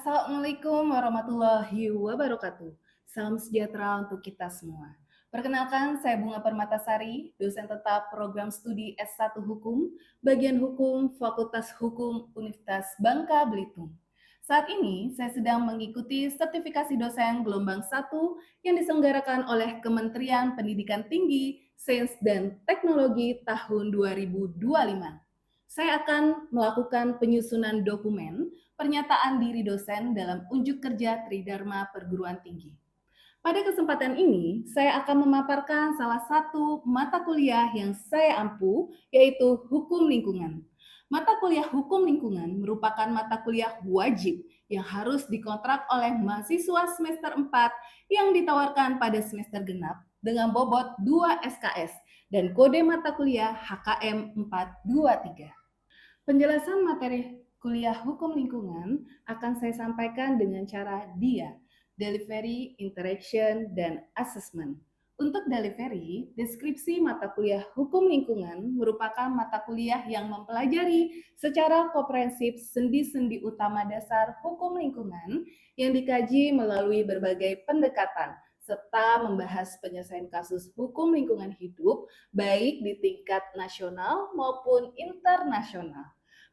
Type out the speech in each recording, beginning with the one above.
Assalamualaikum warahmatullahi wabarakatuh. Salam sejahtera untuk kita semua. Perkenalkan, saya Bunga Permatasari, dosen tetap program studi S1 Hukum, bagian Hukum Fakultas Hukum Universitas Bangka Belitung. Saat ini, saya sedang mengikuti sertifikasi dosen gelombang 1 yang diselenggarakan oleh Kementerian Pendidikan Tinggi, Sains dan Teknologi tahun 2025. Saya akan melakukan penyusunan dokumen pernyataan diri dosen dalam unjuk kerja Tridharma Perguruan Tinggi. Pada kesempatan ini, saya akan memaparkan salah satu mata kuliah yang saya ampu, yaitu Hukum Lingkungan. Mata kuliah Hukum Lingkungan merupakan mata kuliah wajib yang harus dikontrak oleh mahasiswa semester 4 yang ditawarkan pada semester genap dengan bobot 2 SKS dan kode mata kuliah HKM 423. Penjelasan materi kuliah hukum lingkungan akan saya sampaikan dengan cara DIA, Delivery, Interaction, dan Assessment. Untuk delivery, deskripsi mata kuliah hukum lingkungan merupakan mata kuliah yang mempelajari secara komprehensif sendi-sendi utama dasar hukum lingkungan yang dikaji melalui berbagai pendekatan, serta membahas penyelesaian kasus hukum lingkungan hidup baik di tingkat nasional maupun internasional.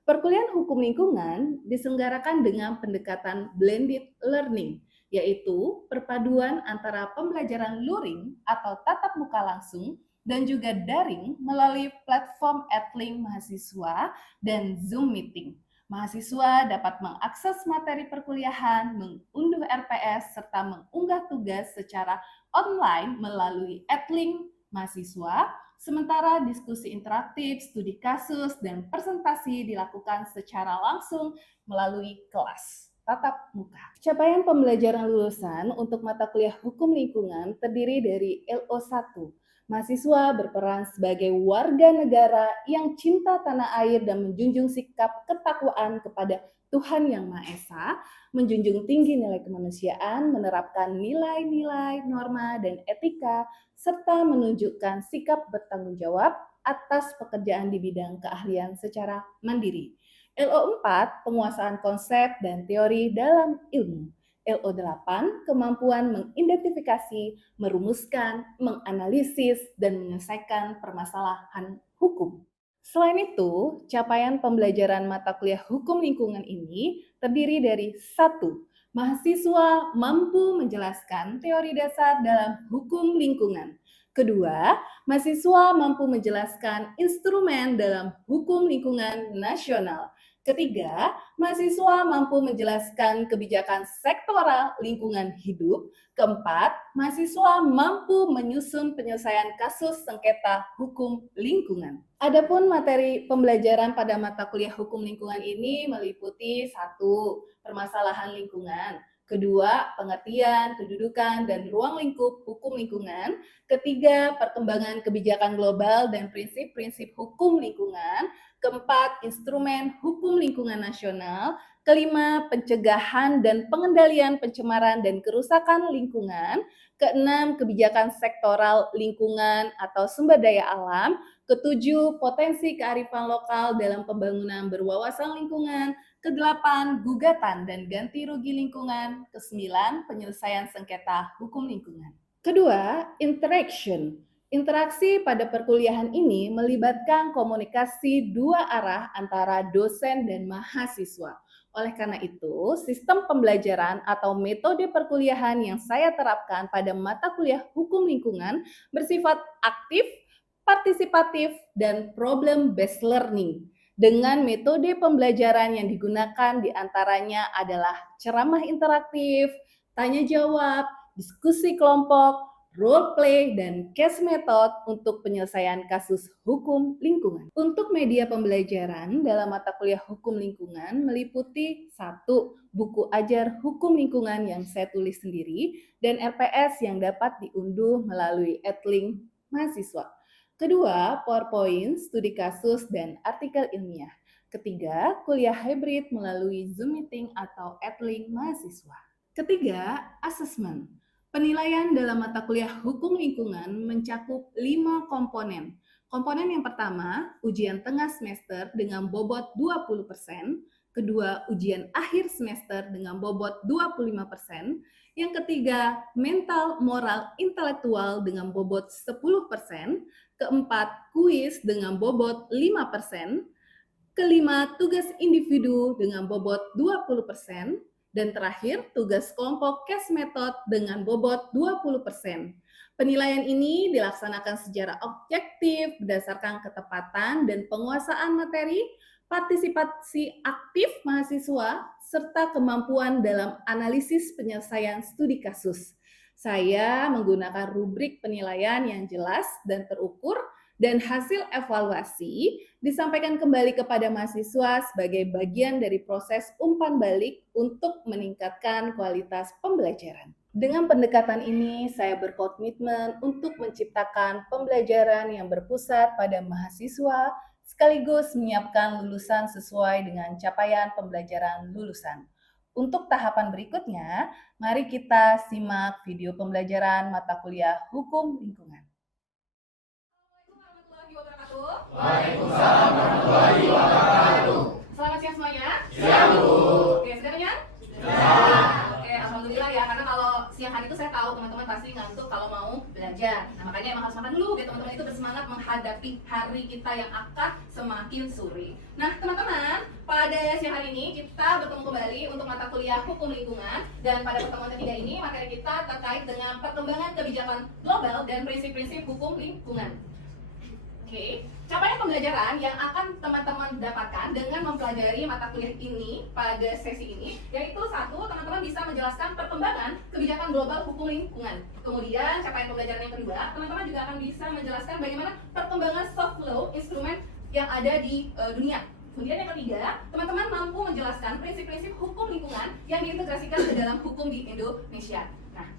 Perkuliahan hukum lingkungan diselenggarakan dengan pendekatan blended learning, yaitu perpaduan antara pembelajaran luring atau tatap muka langsung dan juga daring melalui platform Edlink mahasiswa dan Zoom meeting. Mahasiswa dapat mengakses materi perkuliahan, mengunduh RPS, serta mengunggah tugas secara online melalui Edlink mahasiswa. Sementara diskusi interaktif, studi kasus, dan presentasi dilakukan secara langsung melalui kelas tatap muka. Capaian pembelajaran lulusan untuk mata kuliah hukum lingkungan terdiri dari LO1. Mahasiswa berperan sebagai warga negara yang cinta tanah air dan menjunjung sikap ketakwaan kepada Tuhan Yang Maha Esa, menjunjung tinggi nilai kemanusiaan, menerapkan nilai-nilai, norma, dan etika, serta menunjukkan sikap bertanggung jawab atas pekerjaan di bidang keahlian secara mandiri. LO4, penguasaan konsep dan teori dalam ilmu. LO8, kemampuan mengidentifikasi, merumuskan, menganalisis, dan menyelesaikan permasalahan hukum. Selain itu, capaian pembelajaran mata kuliah hukum lingkungan ini terdiri dari 1. Mahasiswa mampu menjelaskan teori dasar dalam hukum lingkungan. Kedua, mahasiswa mampu menjelaskan instrumen dalam hukum lingkungan nasional. Ketiga, mahasiswa mampu menjelaskan kebijakan sektoral lingkungan hidup. Keempat, mahasiswa mampu menyusun penyelesaian kasus sengketa hukum lingkungan. Adapun materi pembelajaran pada mata kuliah hukum lingkungan ini meliputi 1. Permasalahan lingkungan. Kedua, pengertian, kedudukan, dan ruang lingkup hukum lingkungan. Ketiga, perkembangan kebijakan global dan prinsip-prinsip hukum lingkungan. Keempat, instrumen hukum lingkungan nasional. Kelima, pencegahan dan pengendalian pencemaran dan kerusakan lingkungan. Keenam, kebijakan sektoral lingkungan atau sumber daya alam. Ketujuh, potensi kearifan lokal dalam pembangunan berwawasan lingkungan. Kedelapan, gugatan dan ganti rugi lingkungan. Kesembilan, penyelesaian sengketa hukum lingkungan. Kedua, interaction. Interaksi pada perkuliahan ini melibatkan komunikasi dua arah antara dosen dan mahasiswa. Oleh karena itu, sistem pembelajaran atau metode perkuliahan yang saya terapkan pada mata kuliah hukum lingkungan bersifat aktif, partisipatif, dan problem-based learning. Dengan metode pembelajaran yang digunakan diantaranya adalah ceramah interaktif, tanya jawab, diskusi kelompok, role play, dan case method untuk penyelesaian kasus hukum lingkungan. Untuk media pembelajaran dalam mata kuliah hukum lingkungan meliputi 1. Buku ajar hukum lingkungan yang saya tulis sendiri dan RPS yang dapat diunduh melalui Edlink mahasiswa. Kedua, PowerPoint, studi kasus, dan artikel ilmiah. Ketiga, kuliah hybrid melalui Zoom Meeting atau Edlink mahasiswa. Ketiga, assessment. Penilaian dalam mata kuliah hukum lingkungan mencakup 5 komponen. Komponen yang pertama, ujian tengah semester dengan bobot 20%. kedua ujian akhir semester dengan bobot 25%, yang ketiga mental, moral, intelektual dengan bobot 10%, keempat kuis dengan bobot 5%, kelima tugas individu dengan bobot 20%, dan terakhir tugas kelompok case method dengan bobot 20%. Penilaian ini dilaksanakan secara objektif berdasarkan ketepatan dan penguasaan materi, partisipasi aktif mahasiswa, serta kemampuan dalam analisis penyelesaian studi kasus. Saya menggunakan rubrik penilaian yang jelas dan terukur, dan hasil evaluasi disampaikan kembali kepada mahasiswa sebagai bagian dari proses umpan balik untuk meningkatkan kualitas pembelajaran. Dengan pendekatan ini, saya berkomitmen untuk menciptakan pembelajaran yang berpusat pada mahasiswa, sekaligus menyiapkan lulusan sesuai dengan capaian pembelajaran lulusan. Untuk tahapan berikutnya, mari kita simak video pembelajaran mata kuliah Hukum Lingkungan. Waalaikumsalam warahmatullahi wabarakatuh. Selamat siang semuanya. Siang, Bu. Oke, sudah kenyang? Sudah. Oke, alhamdulillah ya, karena kalau siang hari itu saya tahu teman-teman pasti ngantuk kalau mau belajar. Nah, makanya emang harus makan dulu biar teman-teman itu bersemangat menghadapi hari kita yang akan semakin sore. Nah, teman-teman, pada siang hari ini kita bertemu kembali untuk mata kuliah Hukum Lingkungan, dan pada pertemuan ketiga ini materi kita terkait dengan perkembangan kebijakan global dan prinsip-prinsip hukum lingkungan. Oke, capaian pembelajaran yang akan teman-teman dapatkan dengan mempelajari mata kuliah ini pada sesi ini, yaitu satu, teman-teman bisa menjelaskan perkembangan kebijakan global hukum lingkungan. Kemudian capaian pembelajaran yang kedua, teman-teman juga akan bisa menjelaskan bagaimana perkembangan soft law instrumen yang ada di dunia. Kemudian yang ketiga, teman-teman mampu menjelaskan prinsip-prinsip hukum lingkungan yang diintegrasikan ke dalam hukum di Indonesia. Nah,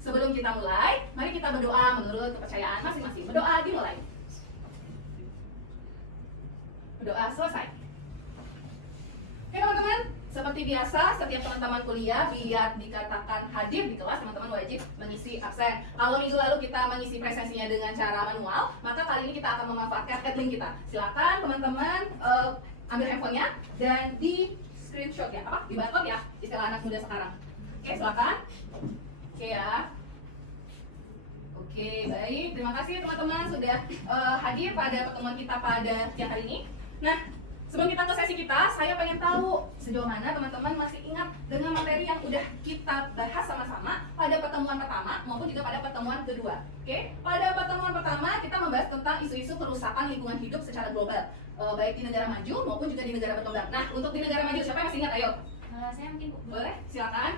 sebelum kita mulai, mari kita berdoa menurut kepercayaan masing-masing. Berdoa dimulai. Berdoa selesai. Oke teman-teman, seperti biasa setiap teman-teman kuliah biar dikatakan hadir di kelas, teman-teman wajib mengisi absen. Kalau minggu lalu kita mengisi presensinya dengan cara manual, maka kali ini kita akan memanfaatkan headlink kita. Silakan teman-teman ambil handphonenya dan di screenshot ya, di barcode ya, istilah anak muda sekarang. Oke, silakan. Oke ya. Oke, baik. Terima kasih teman-teman sudah hadir pada pertemuan kita pada siang hari ini. Nah, sebelum kita ke sesi kita, saya pengen tahu sejauh mana teman-teman masih ingat dengan materi yang udah kita bahas sama-sama pada pertemuan pertama maupun juga pada pertemuan kedua. Oke, pada pertemuan pertama kita membahas tentang isu-isu kerusakan lingkungan hidup secara global, baik di negara maju maupun juga di negara berkembang. Nah, untuk di negara maju, siapa yang masih ingat? Ayo. Saya mungkin Bu. Boleh, silakan.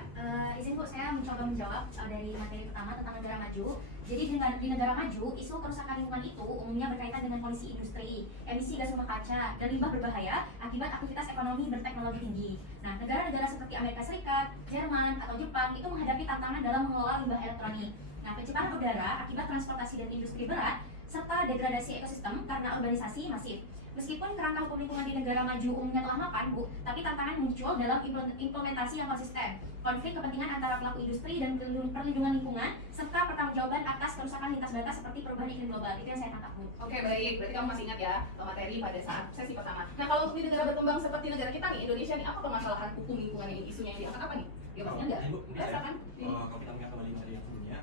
Izin Bu, saya mencoba menjawab dari materi pertama tentang negara maju. Jadi di negara maju, isu kerusakan lingkungan itu umumnya berkaitan dengan polusi industri, emisi gas rumah kaca, dan limbah berbahaya akibat aktivitas ekonomi berteknologi tinggi. Nah, negara-negara seperti Amerika Serikat, Jerman, atau Jepang itu menghadapi tantangan dalam mengelola limbah elektronik. Nah, pencemaran udara akibat transportasi dan industri berat, serta degradasi ekosistem karena urbanisasi masif. Meskipun kerangka hukum lingkungan di negara maju umumnya telah mapan, Bu, tapi tantangan muncul dalam implementasi yang konsisten. Konflik kepentingan antara pelaku industri dan perlindungan lingkungan, serta pertanggungjawaban atas kerusakan lintas batas seperti perubahan iklim global. Itu yang saya tangkap, Bu. Oke, baik. Berarti kamu masih ingat ya materi pada saat sesi pertama. Nah, kalau untuk di negara berkembang seperti negara kita nih, Indonesia nih, apa permasalahan hukum lingkungan ini? Isunya yang diangkat apa nih? Ya pastinya enggak. Ya, silakan. Kalau kita melihat kembali materi yang sebelumnya,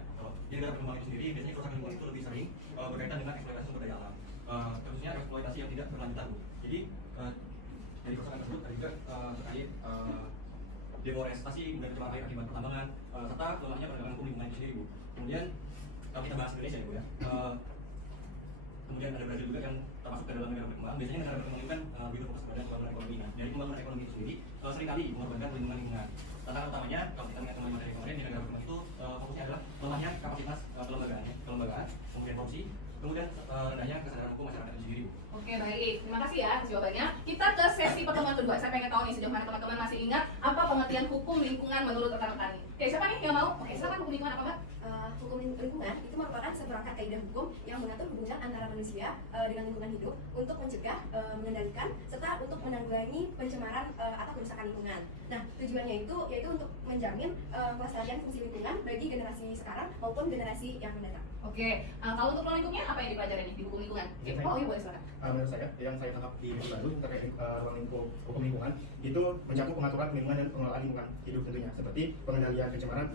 di negara berkembang itu sendiri biasanya kerusakan lingkungan itu lebih sering berkaitan dengan eksploitasi sumber daya alam. Khususnya eksploitasi yang tidak berlanjutan, Bu. Jadi dari kerusakan tersebut ada juga terkait deforestasi, kemudian pencemaran air akibat pertambangan, serta lemahnya penegakan hukum lingkungan itu sendiri, Bu. Kemudian kalau kita bahas Indonesia ya, Bu ya. Kemudian ada Brazil juga yang termasuk ke dalam negara berkembang. Biasanya negara berkembang itu kan lebih berfokus pada pembangunan ekonomi. Nah, dari pembangunan ekonomi itu sendiri seringkali mengorbankan perlindungan lingkungan. Tantangan utamanya kalau kita melihat kembali materi kemarin di negara berkembang itu fokusnya adalah lemahnya kapasitas kelembagaan, kemudian korupsi, kemudian rendahnya kesadaran hukum masyarakat itu sendiri, Bu. Oke, baik. Terima kasih ya atas jawabannya. Kita ke sesi pertemuan kedua. Saya pengen tahu nih sejauh mana teman-teman masih ingat apa pengertian hukum lingkungan menurut rekan-rekan ini. Oke, siapa nih yang mau? Oke, silakan. Hukum lingkungan apa, Mbak? Hukum lingkungan itu merupakan seperangkat kaidah hukum yang mengatur hubungan antara manusia dengan lingkungan hidup untuk mencegah, mengendalikan, serta untuk menanggulangi pencemaran atau kerusakan lingkungan. Nah, tujuannya itu yaitu untuk menjamin kelestarian fungsi lingkungan bagi generasi sekarang maupun generasi yang mendatang. Oke, kalau untuk ruang lingkupnya apa yang dipelajari nih di buku lingkungan? Iya, Oh iya, boleh silakan. Menurut saya, yang saya tangkap di buku baru terkait ruang lingkup hukum lingkungan itu mencakup pengaturan lingkungan dan pengelolaan lingkungan hidup tentunya, seperti pengendalian pencemaran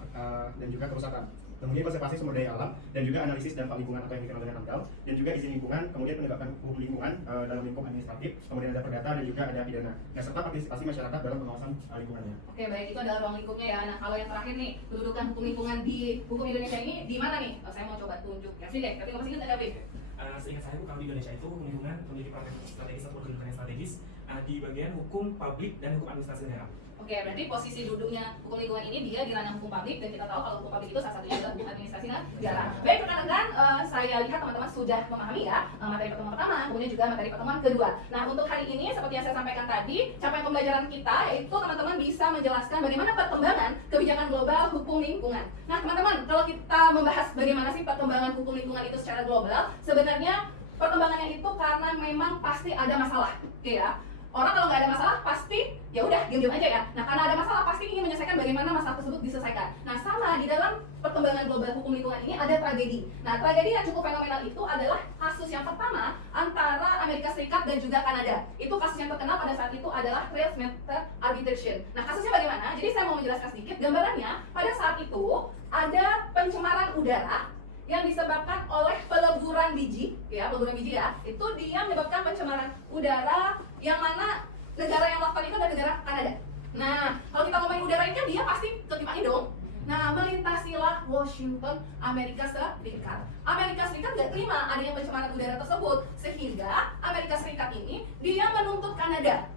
dan juga kerusakan, kemudian konservasi sumber daya alam, dan juga analisis dampak lingkungan atau yang dikenal dengan AMDAL, dan juga izin lingkungan, kemudian penegakan hukum lingkungan dalam lingkup administratif, kemudian ada perdata dan juga ada pidana, dan serta partisipasi masyarakat dalam pengawasan lingkungannya. Oke, baik, itu adalah ruang lingkupnya ya. Nah, kalau yang terakhir nih, kedudukan hukum lingkungan di hukum Indonesia ini di mana nih? Saya mau coba tunjuk. Ya, sini deh, tapi nggak masih ingat ada Bib. Seingat saya kalau di Indonesia itu hukum lingkungan memiliki peran strategis atau kedudukan yang strategis di bagian hukum publik dan hukum administrasi negara. Oke, berarti posisi duduknya hukum lingkungan ini dia di ranah hukum publik, dan kita tahu kalau hukum publik itu salah satunya adalah hukum administrasi negara. Baik, rekan-rekan, saya lihat teman-teman sudah memahami ya materi pertemuan pertama, kemudian juga materi pertemuan kedua. Nah, untuk hari ini seperti yang saya sampaikan tadi, capaian pembelajaran kita yaitu teman-teman bisa menjelaskan bagaimana perkembangan kebijakan global hukum lingkungan. Nah, teman-teman, kalau kita membahas bagaimana sih perkembangan hukum lingkungan itu secara global, sebenarnya perkembangannya itu karena memang pasti ada masalah, oke ya. Orang kalau nggak ada masalah pasti ya udah diam-diam aja ya. Nah, karena ada masalah pasti ingin menyelesaikan bagaimana masalah tersebut diselesaikan. Nah, sama di dalam perkembangan global hukum lingkungan ini ada tragedi. Nah, tragedi yang cukup fenomenal itu adalah kasus yang pertama antara Amerika Serikat dan juga Kanada. Itu kasus yang terkenal pada saat itu adalah Rails Matter Arbitration. Nah, kasusnya bagaimana? Jadi saya mau menjelaskan sedikit gambarannya. Pada saat itu ada pencemaran udara yang disebabkan oleh peleburan biji, ya peleburan biji ya, itu dia menyebabkan pencemaran udara yang mana negara yang melakukan itu adalah negara Kanada. Nah, kalau kita ngomongin udara ini kan dia pasti ketimpangan dong. Nah, melintasilah Washington, Amerika Serikat. Amerika Serikat nggak terima adanya pencemaran udara tersebut, sehingga Amerika Serikat ini dia menuntut Kanada.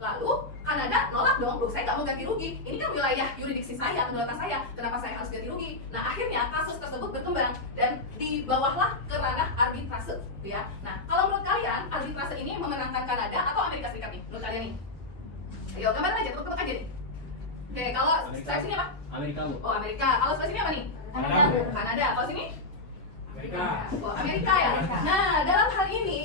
Lalu Kanada nolak dong, saya nggak mau ganti rugi. Ini kan wilayah yurisdiksi saya, kedaulatan saya. Kenapa saya harus ganti rugi? Nah, akhirnya kasus tersebut berkembang dan dibawahlah ke ranah arbitrase, ya. Nah, kalau menurut kalian arbitrase ini memenangkan Kanada atau Amerika Serikat nih? Menurut kalian nih? Ayo gambar aja, tepuk aja nih. Oke, kalau saya sini apa? Amerika, Bu. Oh, Amerika. Kalau sebelah sini apa nih? Kanada. Kanada. Kalau sini? Amerika. Oh, Amerika ya. Nah, dalam hal ini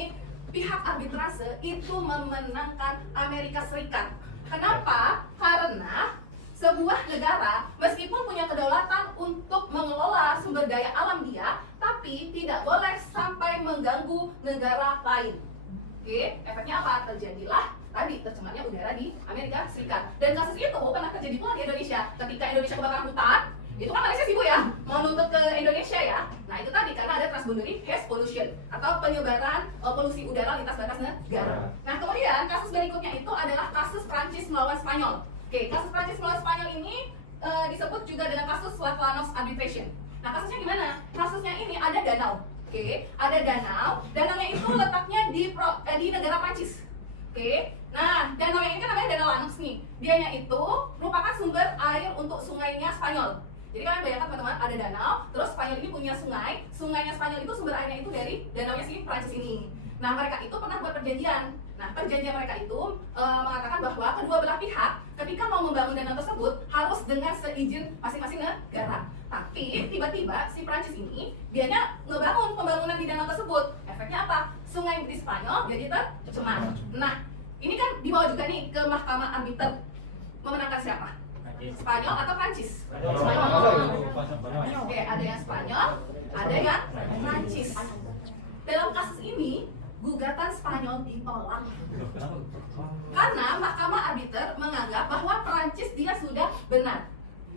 pihak arbitrase itu memenangkan Amerika Serikat. Kenapa? Karena sebuah negara meskipun punya kedaulatan untuk mengelola sumber daya alam dia, tapi tidak boleh sampai mengganggu negara lain. Oke, efeknya apa? Terjadilah tadi tercemarnya udara di Amerika Serikat. Dan kasus itu pernah terjadi pula di Indonesia. Ketika Indonesia kebakaran hutan, itu kan Malaysia sibuk ya, mau nuntut ke Indonesia ya. Nah, itu tadi karena ada transboundary gas pollution atau penyebaran polusi udara lintas batas negara. Nah, kemudian kasus berikutnya itu adalah kasus Prancis melawan Spanyol. Oke, kasus Prancis melawan Spanyol ini disebut juga dengan kasus Latlanos Arbitration. Nah, kasusnya gimana? Kasusnya ini ada danau. Oke, ada danau. Danaunya itu letaknya di negara Prancis. Oke, nah danau yang ini kan namanya Danau Lanus nih. Dianya itu merupakan sumber air untuk sungainya Spanyol. Jadi kalian bayangkan teman-teman, ada danau, terus Spanyol ini punya sungai, sungainya Spanyol itu sumber airnya itu dari danaunya si Prancis ini. Nah, mereka itu pernah buat perjanjian. Nah, perjanjian mereka itu mengatakan bahwa kedua belah pihak ketika mau membangun danau tersebut harus dengan seizin masing-masing negara. Tapi tiba-tiba si Prancis ini dianya ngebangun pembangunan di danau tersebut. Efeknya apa? Sungai di Spanyol jadi tercemar. Nah, ini kan dibawa juga nih ke mahkamah arbiter. Memenangkan siapa? Spanyol atau Prancis? Oke, ada yang Spanyol, ada yang Prancis. Dalam kasus ini, gugatan Spanyol ditolak. Karena mahkamah arbiter menganggap bahwa Prancis dia sudah benar.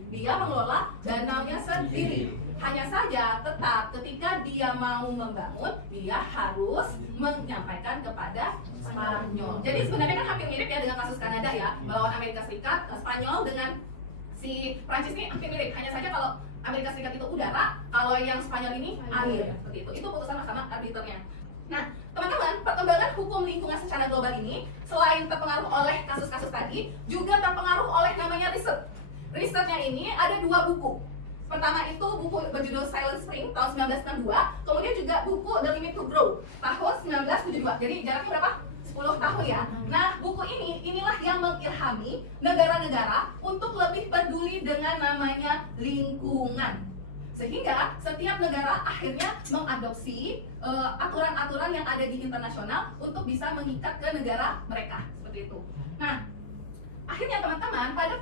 Dia mengelola danaunya sendiri. Hanya saja tetap ketika dia mau membangun, dia harus menyampaikan kepada Spanyol. Jadi sebenarnya kan hampir mirip ya dengan kasus Kanada ya, melawan Amerika Serikat. Spanyol dengan si Prancis ini hampir mirip. Hanya saja kalau Amerika Serikat itu udara, kalau yang Spanyol ini air. Seperti itu. Itu putusan mahkamah arbiternya. Nah, teman-teman, perkembangan hukum lingkungan secara global ini selain terpengaruh oleh kasus-kasus tadi, juga terpengaruh oleh namanya riset. Risetnya ini ada dua buku. Pertama itu buku berjudul Silent Spring tahun 1962, kemudian juga buku The Limit to Grow tahun 1972. Jadi jaraknya berapa? 10 tahun ya. Nah, buku inilah yang mengilhami negara-negara untuk lebih peduli dengan namanya lingkungan. Sehingga setiap negara akhirnya mengadopsi aturan-aturan yang ada di internasional untuk bisa mengikat ke negara mereka. Seperti itu. Nah, akhirnya teman-teman pada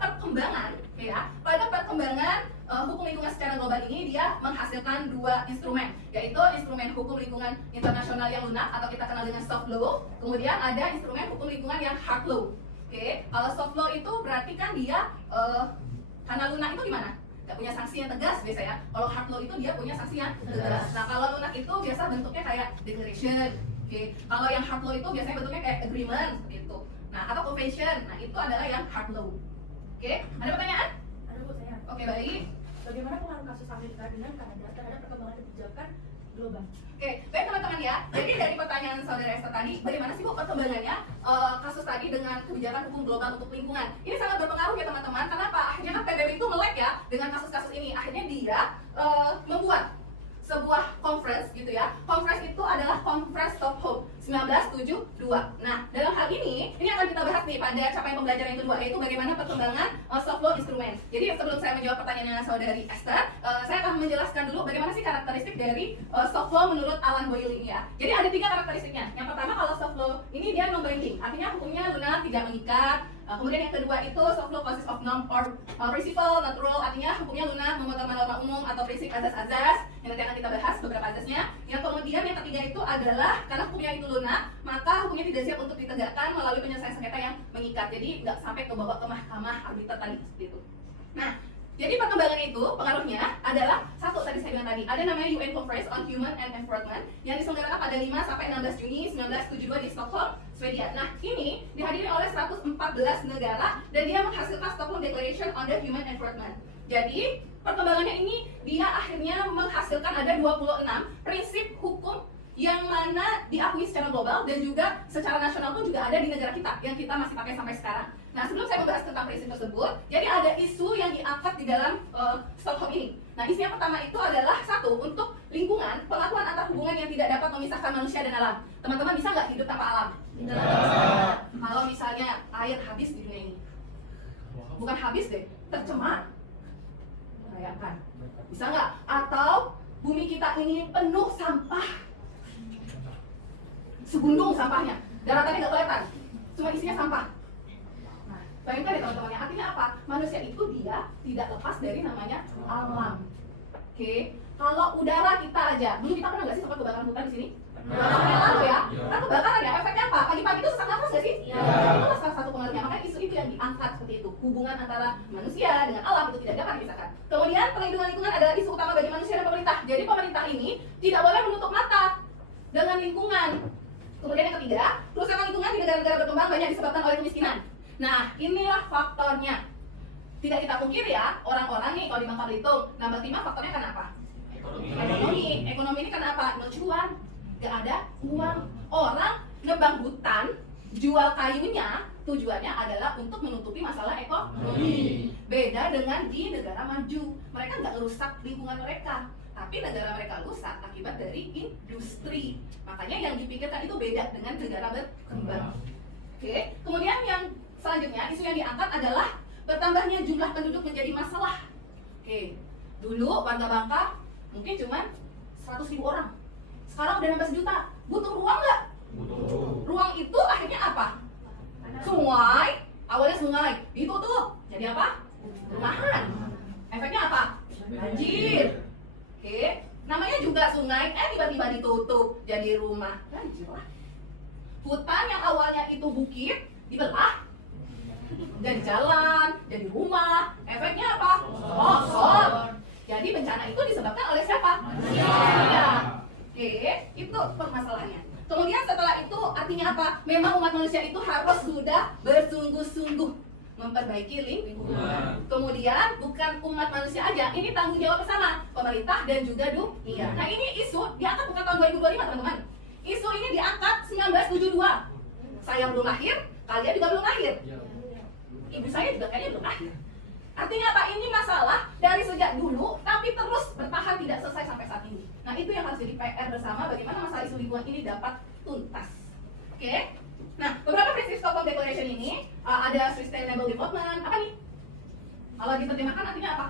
perkembangan hukum lingkungan secara global ini dia menghasilkan dua instrumen, yaitu instrumen hukum lingkungan internasional yang lunak atau kita kenal dengan soft law, kemudian ada instrumen hukum lingkungan yang hard law. Oke, kalau soft law itu berarti kan dia karena lunak itu gimana? Gak punya sanksi yang tegas biasa ya. Kalau hard law itu dia punya sanksi yang tegas. Nah kalau lunak itu biasa bentuknya kayak declaration. Oke, kalau yang hard law itu biasanya bentuknya kayak agreement seperti itu. Nah atau convention. Nah itu adalah yang hard law. Oke, ada pertanyaan? Ada Bu saya. Oke baik. Bagaimana pengaruh kasus Amerika dengan Kanada terhadap perkembangan kebijakan global? Oke, baik teman-teman ya. Jadi dari pertanyaan saudara Esther tadi, bagaimana sih Bu perkembangannya kasus tadi dengan kebijakan hukum global untuk lingkungan? Ini sangat berpengaruh ya teman-teman. Kenapa? Akhirnya kan PBB itu melek ya dengan kasus-kasus ini. Akhirnya dia membuat sebuah conference gitu ya. Conference itu adalah Conference Stockholm 1972. Nah, dalam hal ini akan kita bahas nih pada capaian pembelajaran yang kedua, yaitu bagaimana perkembangan soft law instrumen. Jadi sebelum saya menjawab pertanyaannya saudari Esther, saya akan menjelaskan dulu bagaimana sih karakteristik dari soft law menurut Alan Boyle ini ya. Jadi ada 3 karakteristiknya. Yang pertama kalau soft law ini dia non-binding, artinya hukumnya lunak, tidak mengikat. Kemudian yang kedua itu soft law consists of norm or principle, natural, artinya hukumnya lunak, memuat norma umum atau prinsip azas-azas yang nanti akan kita bahas beberapa azasnya. Yang kemudian yang ketiga itu adalah karena hukumnya itu lunak, maka hukumnya tidak siap untuk ditegakkan melalui penyelesaian sengketa yang mengikat. Jadi nggak sampai ke bawah ke mahkamah arbiter tadi seperti itu. Nah, jadi perkembangan itu pengaruhnya adalah satu tadi saya bilang tadi ada namanya UN Conference on Human and Environment yang diselenggarakan pada 5 sampai 16 Juni 1972 di Stockholm, Swedia. Nah, ini dihadiri oleh 114 negara dan dia menghasilkan Stockholm Declaration on the Human Environment. Jadi, perkembangannya ini dia akhirnya menghasilkan ada 26 prinsip hukum yang mana diakui secara global dan juga secara nasional pun juga ada di negara kita yang kita masih pakai sampai sekarang. Nah, sebelum saya membahas tentang prinsip tersebut, jadi ada isu yang diangkat di dalam Stockholm ini. Nah, isu yang pertama itu adalah satu, untuk lingkungan, pengakuan antar hubungan yang tidak dapat memisahkan manusia dan alam. Teman-teman bisa nggak hidup tanpa alam? Nah, kalau misalnya air habis di dunia ini, bukan habis deh, tercemar, bayangkan, bisa nggak? Atau bumi kita ini penuh sampah, segundung sampahnya, daratannya nggak kelihatan, cuma isinya sampah. Nah, bayangkan ya teman-teman, artinya apa? Manusia itu dia tidak lepas dari namanya alam. Oke, kalau udara kita aja, dulu kita pernah nggak sih sempat kebakaran hutan di sini? Tahun yang lalu ya, kan kebakaran ya, efeknya apa? Pagi-pagi itu sesak nafas nggak sih? Itu salah satu pengaruhnya, makanya isu itu yang diangkat seperti itu. Hubungan antara manusia dengan alam itu tidak dapat dipisahkan. Kemudian perlindungan lingkungan adalah isu utama bagi manusia dan pemerintah. Jadi pemerintah ini tidak boleh menutup mata dengan lingkungan. Kemudian yang ketiga, kerusakan lingkungan di negara-negara berkembang banyak disebabkan oleh kemiskinan. Nah, inilah faktornya. Tidak kita pungkiri ya, orang-orang nih kalau di Bangka Belitung, nambah 5 faktornya kenapa? Ekonomi. Ekonomi ini kenapa? No cuan. Gak ada uang. Orang nebang hutan, jual kayunya, tujuannya adalah untuk menutupi masalah ekonomi. Beda dengan di negara maju. Mereka nggak merusak lingkungan mereka, tapi negara mereka rusak akibat dari industri. Makanya yang dipikirkan itu beda dengan negara berkembang. Oke. Kemudian yang selanjutnya, isu yang diangkat adalah bertambahnya jumlah penduduk menjadi masalah. Oke. Dulu warga Bangka mungkin cuma 100.000 orang. Sekarang udah nambah 1 juta. Butuh ruang nggak? Butuh. Ruang itu akhirnya apa? Sungai. Awalnya sungai ditutup. Jadi apa? Rumahan. Efeknya apa? Banjir. Oke. Namanya juga sungai, tiba-tiba ditutup jadi rumah. Banjir lah. Hutan yang awalnya itu bukit dibelah jadi jalan, jadi rumah. Efeknya apa? Longsor. Jadi bencana itu disebabkan oleh siapa? Manusia. Oke, itu permasalahannya. Kemudian setelah itu artinya apa? Memang umat manusia itu harus sudah bersungguh-sungguh memperbaiki lingkungan. Kemudian bukan umat manusia aja, ini tanggung jawab bersama pemerintah dan juga dunia. Nah, ini isu diangkat bukan tahun 2025 teman-teman. Isu ini diangkat 1972. Saya belum lahir, kalian juga belum lahir. Ibu saya juga kayaknya belum lahir. Artinya apa? Ini masalah dari sejak dulu, tapi terus bertahan tidak selesai sampai saat ini. Nah, itu yang harus jadi PR bersama, bagaimana masalah isu lingkungan ini dapat tuntas. Oke? Nah, beberapa prinsip Stockholm Declaration ini ada sustainable development. Apa nih? Kalau diterjemahkan artinya apa?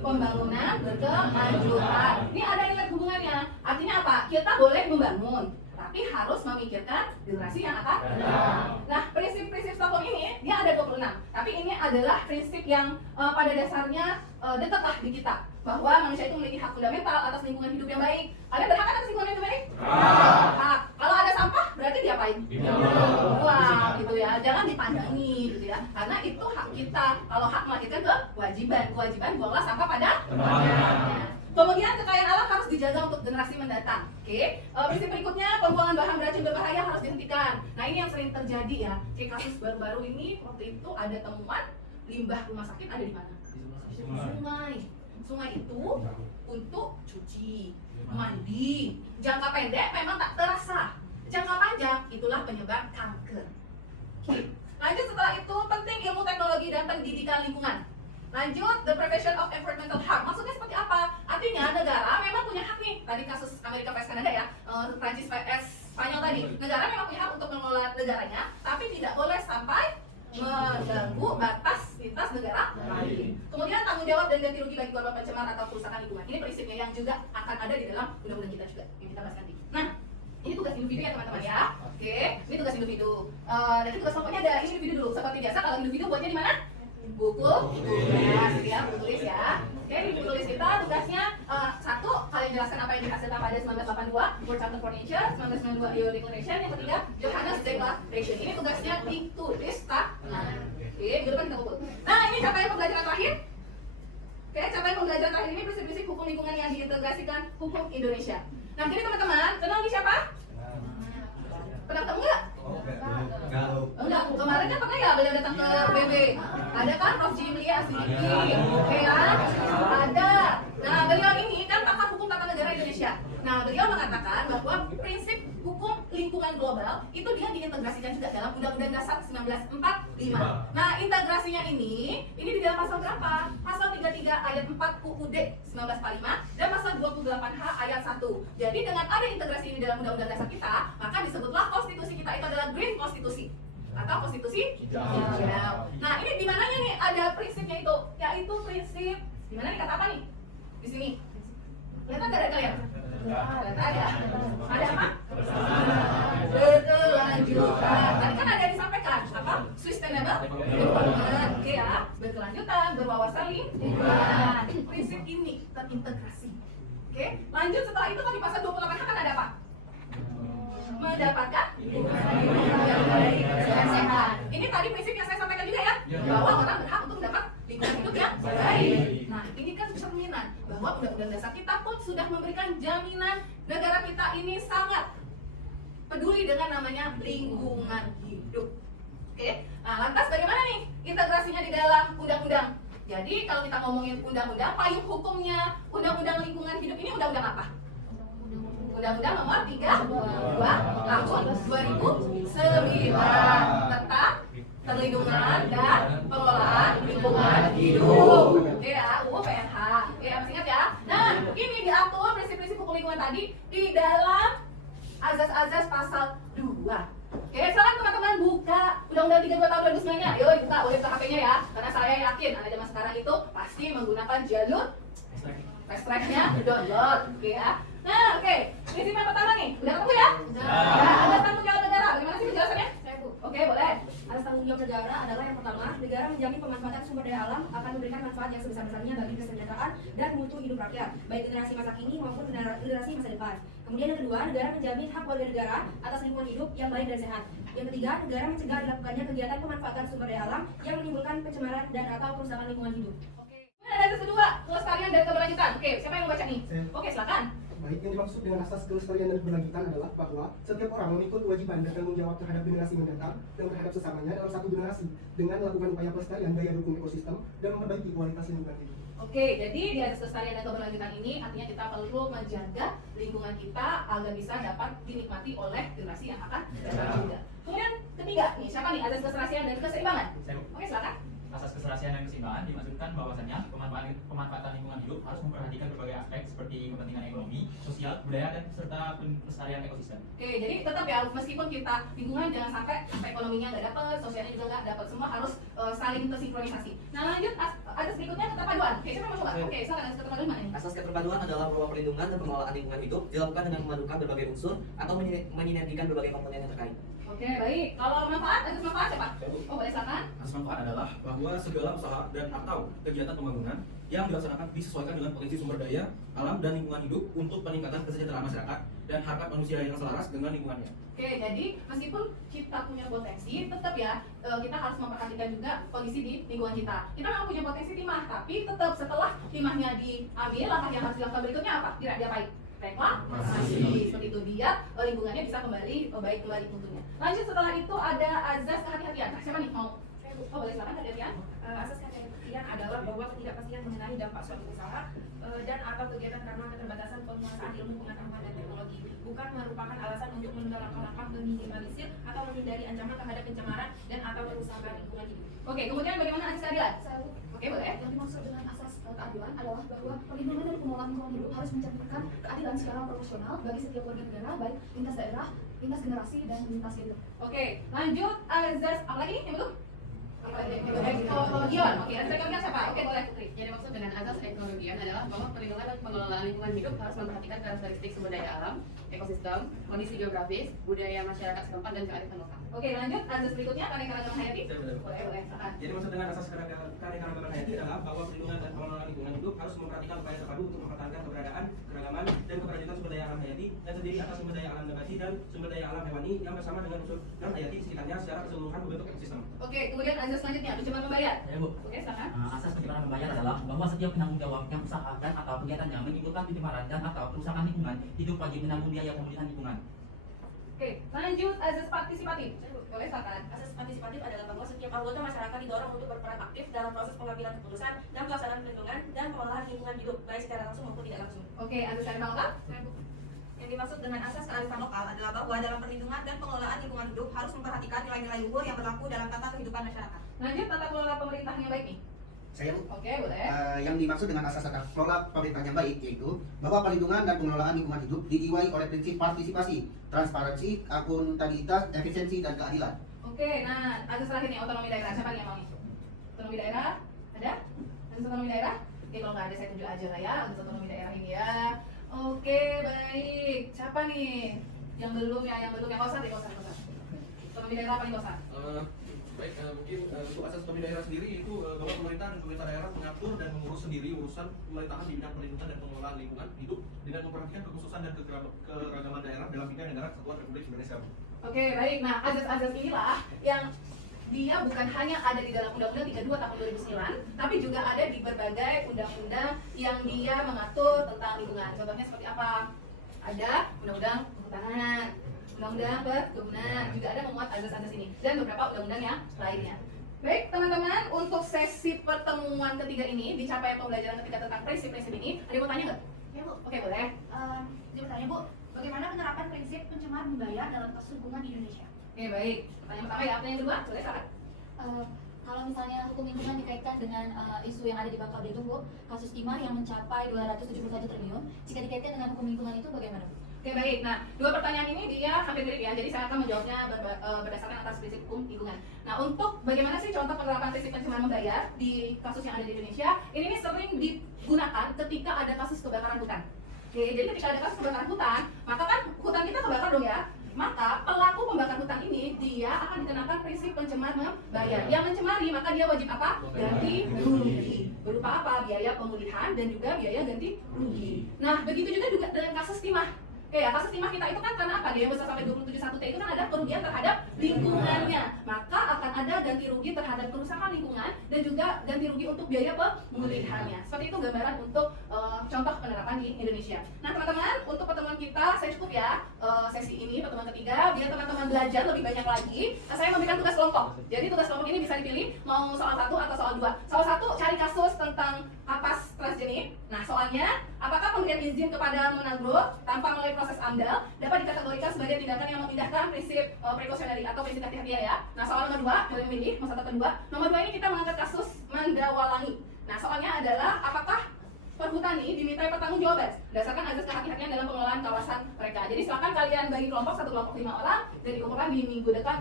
Pembangunan berkelanjutan. Ini ada nilai hubungannya. Artinya apa? Kita boleh membangun, tapi harus memikirkan generasi yang akan datang. Nah, prinsip-prinsip Stockholm ini dia ada 26, tapi ini adalah prinsip yang pada dasarnya dekatlah di kita, bahwa manusia itu memiliki hak fundamental atas lingkungan hidup yang baik. Kalian berhak atas lingkungan hidup yang baik? Hak. Kalau ada sampah berarti diapain? Buang gitu ya, jangan dipandangi gitu ya, karena itu hak kita. Kalau hak melahirkan kewajiban buanglah sampah pada tempatnya. Kemudian kekayaan alam harus dijaga untuk generasi mendatang. Oke, prinsip berikutnya pembuangan bahan beracun berbahaya harus dihentikan. Nah ini yang sering terjadi ya, kayak kasus baru-baru ini waktu itu ada temuan limbah rumah sakit ada di mana? Sungai. Sungai itu untuk cuci, mandi. Jangka pendek memang tak terasa. Jangka panjang itulah penyebab kanker. Oke. Lanjut setelah itu penting ilmu teknologi dan pendidikan lingkungan. Lanjut, the prevention of environmental harm. Maksudnya seperti apa? Artinya negara memang punya hak nih. Tadi kasus Amerika vs Kanada ya, Prancis vs Spanyol tadi. Negara memang punya hak untuk mengelola negaranya, tapi tidak boleh sampai mengganggu batas lintas negara lain. Kemudian tanggung jawab dan ganti rugi bagi korban pencemaran atau kerusakan lingkungan. Ini prinsipnya yang juga akan ada di dalam undang-undang kita juga yang kita bahas nanti. Nah, ini tugas individu ya teman-teman ya. Oke, ini tugas individu. Dan tugas pokoknya ada individu dulu. Seperti biasa kalau individu buatnya di mana? Buku tulis ya, buku tulis ya. Oke, di buku tulis kita tugasnya satu, kalian jelaskan apa yang dihasilkan pada 1982 World Charter for Nature, 1992 Rio Declaration, yang ketiga Johannes Declaration. Ini tugasnya ditulis tangan. Oke, minggu depan kita kumpul. Nah, ini capaian pembelajaran terakhir. Oke, capaian pembelajaran terakhir ini prinsip-prinsip hukum lingkungan yang diintegrasikan hukum Indonesia. Nah, jadi teman-teman, kenal nih siapa? Pernah ketemu nggak? Enggak, kemarin kan pernah ya beliau datang ke BB. Ada kan Prof. Jimli Asidiki, oke ya? Ada. Nah, beliau ini kan pakar hukum tata negara Indonesia. Nah, beliau mengatakan bahwa prinsip hukum lingkungan global itu dia diintegrasikan juga dalam Undang-Undang Dasar 1945. Nah, integrasinya ini di dalam pasal berapa? Pasal 33 ayat 4 UUD 1945 dan pasal 28H ayat 1. Jadi dengan ada integrasi ini dalam Undang-Undang Dasar kita, maka disebutlah konstitusi kita itu adalah Green Konstitusi atau konstitusi hijau. Nah, ini di mananya nih ada prinsipnya itu? Yaitu prinsip di mana nih, kata apa nih? Di sini. Kelihatan nggak ada kalian? Ada. Ada apa? Berkelanjutan. Tadi kan ada disampaikan apa? Sustainable development. Oke ya, berkelanjutan, berwawasan lingkungan. Prinsip ini terintegrasi. Oke, lanjut setelah itu kan di pasal 28 kan ada apa? Mendapatkan lingkungan yang baik dan sehat. Ini tadi prinsip yang saya sampaikan juga ya, bahwa orang berhak untuk mendapat lingkungan hidup yang baik. Nah, ini kan cerminan bahwa Undang-Undang Dasar kita pun sudah memberikan jaminan negara kita ini sangat peduli dengan namanya lingkungan hidup. Oke, nah lantas bagaimana nih integrasinya di dalam undang-undang? Jadi kalau kita ngomongin undang-undang, payung hukumnya Undang-Undang Lingkungan Hidup ini undang-undang apa? Undang-Undang Nomor 32 Tahun 2009 tentang perlindungan dan pengelolaan lingkungan hidup. Oke ya, UU PNH. Oke, masih ingat ya? Nah, ini diatur prinsip-prinsip hukum lingkungan tadi di dalam azas-azas pasal 2. Oke, silakan teman-teman buka Undang-Undang 32 tahun 2009-nya. Yuk, buka, boleh buka HP-nya ya. Karena saya yakin anak zaman sekarang itu pasti menggunakan jalur fast track-nya download. Oke ya. Nah, oke. Prinsip yang pertama nih, udah ketemu ya? Nah, ada tanggung jawab negara. Bagaimana sih penjelasannya? Oke, boleh. Atas tanggung jawab negara adalah yang pertama, negara menjamin pemanfaatan sumber daya alam akan memberikan manfaat yang sebesar-besarnya bagi kesejahteraan dan mutu hidup rakyat, baik generasi masa kini maupun generasi masa depan. Kemudian yang kedua, negara menjamin hak warga negara atas lingkungan hidup yang baik dan sehat. Yang ketiga, negara mencegah dilakukannya kegiatan pemanfaatan sumber daya alam yang menimbulkan pencemaran dan atau kerusakan lingkungan hidup. Oke. Kemudian ada kedua, kelestarian dan keberlanjutan. Oke, siapa yang mau baca nih? Oke, silakan. Baik, yang dimaksud dengan asas kelestarian dan keberlanjutan adalah bahwa setiap orang memikul kewajiban dan tanggung jawab terhadap generasi mendatang dan terhadap sesamanya dalam satu generasi dengan melakukan upaya pelestarian daya dukung ekosistem dan memperbaiki kualitas lingkungan hidup. Oke, jadi di atas kelestarian dan keberlanjutan ini artinya kita perlu menjaga lingkungan kita agar bisa dapat dinikmati oleh generasi yang akan datang juga. Kemudian ketiga nih, siapa nih? Asas keserasian dan keseimbangan. Oke, silakan. Asas keserasian dan keseimbangan dimaksudkan bahwasannya pemanfaatan lingkungan hidup harus memperhatikan berbagai aspek seperti kepentingan ekonomi, sosial, budaya, dan serta pelestarian ekosistem. Oke, jadi tetap ya meskipun kita lingkungan jangan sampai ekonominya nggak dapat, sosialnya juga nggak dapat, semua harus saling tersinkronisasi. Nah lanjut, azas berikutnya keterpaduan. Oke, siapa yang mau coba? Oke, silakan azas keterpaduan mana ini? Asas keterpaduan adalah bahwa perlindungan dan pengelolaan lingkungan hidup dilakukan dengan memadukan berbagai unsur atau menyinergikan berbagai komponen yang terkait. Oke, baik. Kalau manfaat, azas manfaat siapa? Oh, boleh silakan. Asas manfaat adalah bahwa segala usaha dan atau kegiatan pembangunan yang dilaksanakan disesuaikan dengan potensi sumber daya, alam, dan lingkungan hidup untuk peningkatan kesejahteraan masyarakat dan harkat manusia yang selaras dengan lingkungannya. Oke, jadi meskipun kita punya potensi, tetap ya kita harus memperhatikan juga kondisi di lingkungan kita. Kita memang punya potensi timah, tapi tetap setelah timahnya diambil, langkah yang harus dilakukan berikutnya apa? Diapain? Reklamasi. Seperti itu, biar lingkungannya bisa kembali baik kembali tentunya. Lanjut, setelah itu ada azas kehati-hatian. Nah, siapa nih mau? Oh, boleh silakan kehati-hatian. Asas kehati-hatian adalah bahwa ketidakpastian mengenai dampak suatu usaha dan atau kegiatan karena keterbatasan penguasaan ilmu pengetahuan dan teknologi bukan merupakan alasan untuk menunda langkah-langkah meminimalisir atau menghindari ancaman terhadap pencemaran dan atau kerusakan lingkungan hidup. Oke, kemudian bagaimana azas keadilan? Oke, boleh. Yang dimaksud dengan asas keadilan adalah bahwa perlindungan dan pengelolaan lingkungan hidup harus mencerminkan keadilan secara proporsional bagi setiap warga negara, baik lintas daerah, lintas generasi, dan lintas gender. Oke, lanjut azas apa lagi yang belum? Ekologian. Oke, azas ekologian siapa? Oke, boleh Putri. Yang dimaksud dengan azas ekologian adalah bahwa perlindungan dan pengelolaan lingkungan hidup harus memperhatikan karakteristik sumber daya alam, ekosistem, kondisi geografis, budaya masyarakat setempat, dan kearifan lokal. Oke, lanjut azas berikutnya keanekaragaman hayati. Boleh, silakan. Jadi maksud dengan asas keanekaragaman hayati adalah bahwa perlindungan dan pengelolaan lingkungan hidup harus memperhatikan upaya terpadu untuk mempertahankan keberadaan, keragaman, dan keberlanjutan sumber daya alam hayati yang terdiri atas sumber daya alam nabati dan sumber daya alam hewani yang bersama dengan unsur non hayati di sekitarnya secara keseluruhan membentuk ekosistem. Oke, kemudian azas selanjutnya pencemaran membayar. Ya, Bu. Oke, silakan. Asas pencemaran membayar adalah bahwa setiap penanggung jawab yang usaha dan atau kegiatannya menimbulkan pencemaran dan atau kerusakan lingkungan hidup wajib menanggung biaya pemulihan lingkungan. Oke, lanjut azas partisipatif. Boleh, silakan. Asas partisipatif adalah bahwa setiap anggota masyarakat didorong untuk berperan aktif dalam proses pengambilan keputusan dan pelaksanaan perlindungan dan pengelolaan lingkungan hidup, baik secara langsung maupun tidak langsung. Oke, azas kearifan lokal. Yang dimaksud dengan asas kearifan lokal adalah bahwa dalam perlindungan dan pengelolaan lingkungan hidup harus memperhatikan nilai-nilai luhur yang berlaku dalam tata kehidupan masyarakat. Lanjut tata kelola pemerintahan yang baik nih. Saya Oke, boleh. yang dimaksud dengan asas tata kelola pemerintahan yang baik yaitu bahwa perlindungan dan pengelolaan lingkungan hidup dijiwai oleh prinsip partisipasi, transparansi, akuntabilitas, efisiensi, dan keadilan. Oke, nah azas terakhir nih otonomi daerah. Siapa nih yang mau nih? Otonomi daerah ada? Azas otonomi daerah? Oke, kalau nggak ada saya tunjuk aja lah ya azas otonomi daerah ini ya. Oke, baik. Siapa nih? Yang belum ya, yang kosan deh, kosan. Otonomi daerah paling kosan. Baik, mungkin untuk asas otonomi daerah sendiri itu bahwa pemerintah dan pemerintah daerah mengatur dan mengurus sendiri urusan pemerintahan di bidang perlindungan dan pengelolaan lingkungan hidup dengan memperhatikan kekhususan dan keragaman daerah dalam bidang negara kesatuan Republik Indonesia. Oke, baik. Nah, azas-azas inilah yang dia bukan hanya ada di dalam Undang-Undang 32 tahun 2009, tapi juga ada di berbagai undang-undang yang dia mengatur tentang lingkungan. Contohnya seperti apa? Ada Undang-Undang Kehutanan, Undang-Undang Perkebunan, juga ada memuat azas-azas ini, dan beberapa undang-undang yang lainnya. Baik, teman-teman, untuk sesi pertemuan ketiga ini dicapai pembelajaran ketiga tentang prinsip-prinsip ini. Ada yang mau tanya nggak? Ya Bu, Oke, boleh. jadi bertanya Bu, bagaimana penerapan prinsip pencemar membayar dalam kasus hubungan di Indonesia? Oke, baik. Pertanyaan pertama ya, pertanyaan kedua, boleh silakan. Kalau misalnya hukum lingkungan dikaitkan dengan isu yang ada di Bangka Belitung, Bu, kasus timah yang mencapai 271 triliun, jika dikaitkan dengan hukum lingkungan itu bagaimana? Oke, baik. Nah, dua pertanyaan ini dia hampir mirip ya, jadi saya akan menjawabnya berdasarkan atas prinsip hukum lingkungan. Nah, untuk bagaimana sih contoh penerapan prinsip pencemaran membayar di kasus yang ada di Indonesia, ini sering digunakan ketika ada kasus kebakaran hutan. Oke, jadi ketika ada kasus kebakaran hutan, maka kan hutan kita kebakar dong ya. Maka pelaku pembakar hutan ini dia akan dikenakan prinsip pencemar membayar. Yang mencemari maka dia wajib apa? Ganti rugi. Berupa apa? Biaya pemulihan dan juga biaya ganti rugi. Nah, begitu juga dengan kasus timah. Oke ya, kasus timah kita itu kan karena apa? Dia besar sampai 271T itu kan ada kerugian terhadap lingkungannya. Maka akan ada ganti rugi terhadap kerusakan lingkungan dan juga ganti rugi untuk biaya pemulihannya. Seperti itu gambaran untuk contoh penerapan di Indonesia. Nah, teman-teman, untuk pertemuan kita saya cukup ya sesi ini pertemuan ketiga. Biar teman-teman belajar lebih banyak lagi, saya memberikan tugas kelompok. Jadi tugas kelompok ini bisa dipilih mau soal 1 atau soal 2. Soal 1 cari kasus tentang kapas transgenik. Nah, soalnya apakah pemberian izin kepada Monagro tanpa melalui proses AMDAL dapat dikategorikan sebagai tindakan yang memindahkan prinsip precautionary atau prinsip kehati-hatian ya. Nah, soal nomor 2 boleh memilih mau 1 atau 2. Nomor 2 ini kita mengangkat kasus Mandawalangi. Nah, soalnya adalah apakah perhutani dimintai pertanggungjawaban berdasarkan azas kehati-hatian dalam pengelolaan kawasan mereka. Jadi silakan kalian bagi kelompok, satu kelompok 5 orang dan dikumpulkan di minggu depan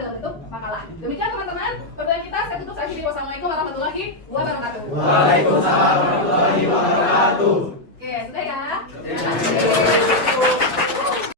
dalam bentuk makalah. Demikian teman-teman, pertemuan kita. saya tutup sampai sini. Wassalamualaikum warahmatullahi wabarakatuh. Waalaikumsalam warahmatullahi wabarakatuh. Oke, sudah ya?